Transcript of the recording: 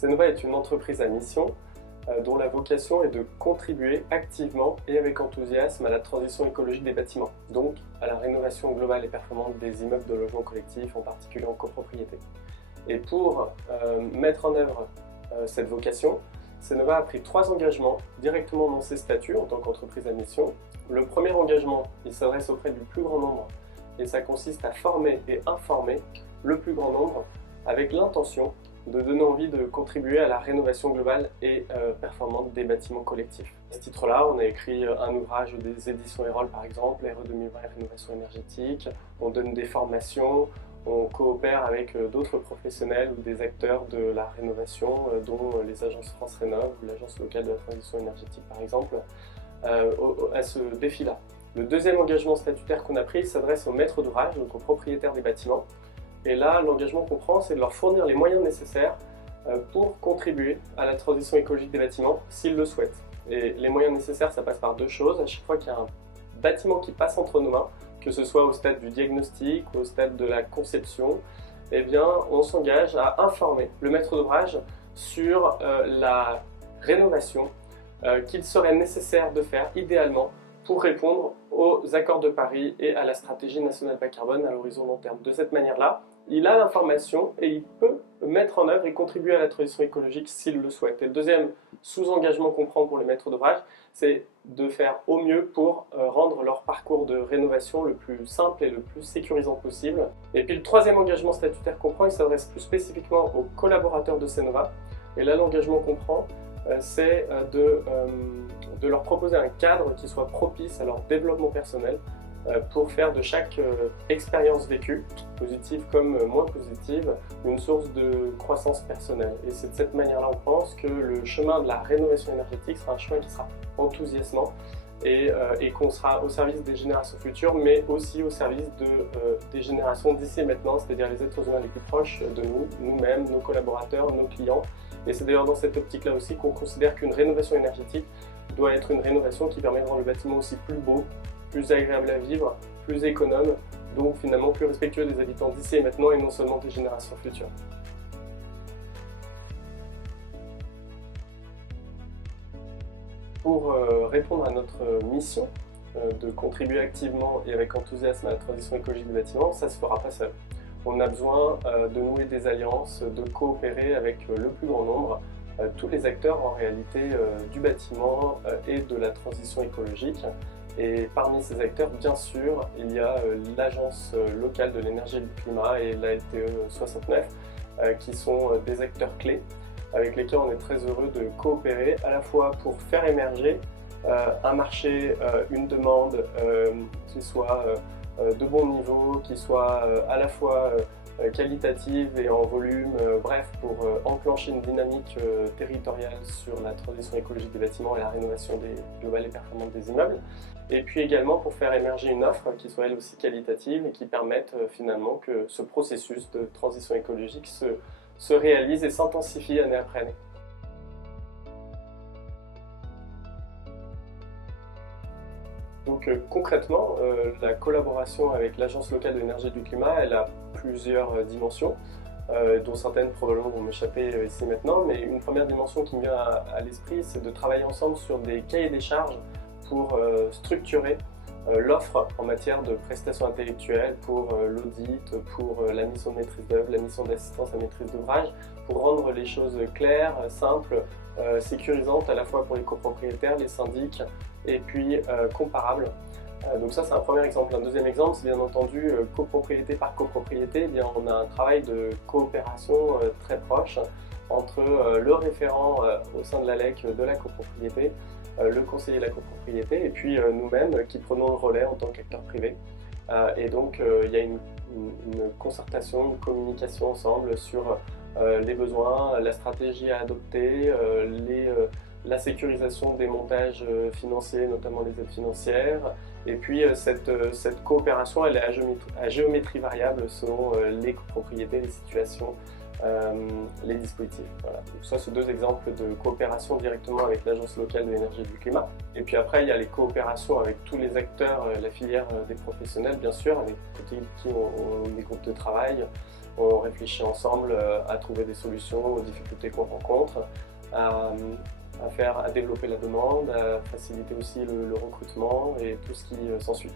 Cnova est une entreprise à mission dont la vocation est de contribuer activement et avec enthousiasme à la transition écologique des bâtiments, donc à la rénovation globale et performante des immeubles de logement collectif, en particulier en copropriété. Et pour mettre en œuvre cette vocation, Cnova a pris 3 engagements directement dans ses statuts en tant qu'entreprise à mission. Le premier engagement, il s'adresse auprès du plus grand nombre et ça consiste à former et informer le plus grand nombre avec l'intention de donner envie de contribuer à la rénovation globale et performante des bâtiments collectifs. À ce titre-là, on a écrit un ouvrage des éditions Erol par exemple, RE 2020 et rénovation énergétique, on donne des formations, on coopère avec d'autres professionnels ou des acteurs de la rénovation, dont les agences France Rénov ou l'agence locale de la transition énergétique par exemple, à ce défi-là. Le deuxième engagement statutaire qu'on a pris s'adresse aux maîtres d'ouvrage, donc aux propriétaires des bâtiments. Et là, l'engagement qu'on prend, c'est de leur fournir les moyens nécessaires pour contribuer à la transition écologique des bâtiments, s'ils le souhaitent. Et les moyens nécessaires, ça passe par 2 choses. À chaque fois qu'il y a un bâtiment qui passe entre nos mains, que ce soit au stade du diagnostic ou au stade de la conception, eh bien, on s'engage à informer le maître d'ouvrage sur la rénovation qu'il serait nécessaire de faire idéalement pour répondre aux accords de Paris et à la stratégie nationale bas carbone à l'horizon long terme. De cette manière-là, il a l'information et il peut mettre en œuvre et contribuer à la transition écologique s'il le souhaite. Et le deuxième sous-engagement qu'on prend pour les maîtres d'ouvrage, c'est de faire au mieux pour rendre leur parcours de rénovation le plus simple et le plus sécurisant possible. Et puis le troisième engagement statutaire qu'on prend, il s'adresse plus spécifiquement aux collaborateurs de Cnova. Et là, l'engagement qu'on prend, c'est de leur proposer un cadre qui soit propice à leur développement personnel pour faire de chaque expérience vécue, positive comme moins positive, une source de croissance personnelle. Et c'est de cette manière-là, on pense que le chemin de la rénovation énergétique sera un chemin qui sera enthousiasmant et qu'on sera au service des générations futures, mais aussi au service des générations d'ici et maintenant, c'est-à-dire les êtres humains les plus proches de nous, nous-mêmes, nos collaborateurs, nos clients. Et c'est d'ailleurs dans cette optique-là aussi qu'on considère qu'une rénovation énergétique doit être une rénovation qui permet de rendre le bâtiment aussi plus beau, plus agréable à vivre, plus économe, donc finalement plus respectueux des habitants d'ici et maintenant et non seulement des générations futures. Pour répondre à notre mission de contribuer activement et avec enthousiasme à la transition écologique du bâtiment, ça ne se fera pas seul. On a besoin de nouer des alliances, de coopérer avec le plus grand nombre, tous les acteurs en réalité du bâtiment et de la transition écologique. Et parmi ces acteurs, bien sûr, il y a l'Agence locale de l'énergie et du climat et la LTE 69 qui sont des acteurs clés avec lesquels on est très heureux de coopérer à la fois pour faire émerger un marché, une demande qui soit de bon niveau, qui soit à la fois qualitative et en volume, bref, pour enclencher une dynamique territoriale sur la transition écologique des bâtiments et la rénovation globale et performante des immeubles. Et puis également pour faire émerger une offre qui soit elle aussi qualitative et qui permette finalement que ce processus de transition écologique se réalise et s'intensifie année après année. Donc concrètement, la collaboration avec l'Agence locale de l'énergie et du climat, elle a plusieurs dimensions, dont certaines probablement vont m'échapper ici maintenant, mais une première dimension qui me vient à l'esprit, c'est de travailler ensemble sur des cahiers des charges pour structurer l'offre en matière de prestations intellectuelles, pour l'audit, pour la mission de maîtrise d'œuvre, la mission d'assistance à maîtrise d'ouvrage, pour rendre les choses claires, simples, sécurisantes à la fois pour les copropriétaires, les syndics et puis comparables. Donc ça c'est un premier exemple. Un deuxième exemple, c'est bien entendu copropriété par copropriété, eh bien, on a un travail de coopération très proche entre le référent au sein de l'ALEC de la copropriété, le conseiller de la copropriété et puis nous-mêmes qui prenons le relais en tant qu'acteurs privés. Et donc il y a une concertation, une communication ensemble sur les besoins, la stratégie à adopter, la sécurisation des montages financiers, notamment les aides financières. Et puis cette coopération, elle est à géométrie variable selon les copropriétés, les situations, les dispositifs. Voilà. Donc ça, c'est 2 exemples de coopération directement avec l'Agence locale de l'énergie et du climat. Et puis après, il y a les coopérations avec tous les acteurs, la filière des professionnels, bien sûr, avec qui ont des groupes de travail, On réfléchit ensemble à trouver des solutions aux difficultés qu'on rencontre, à développer la demande, à faciliter aussi le recrutement et tout ce qui s'ensuit.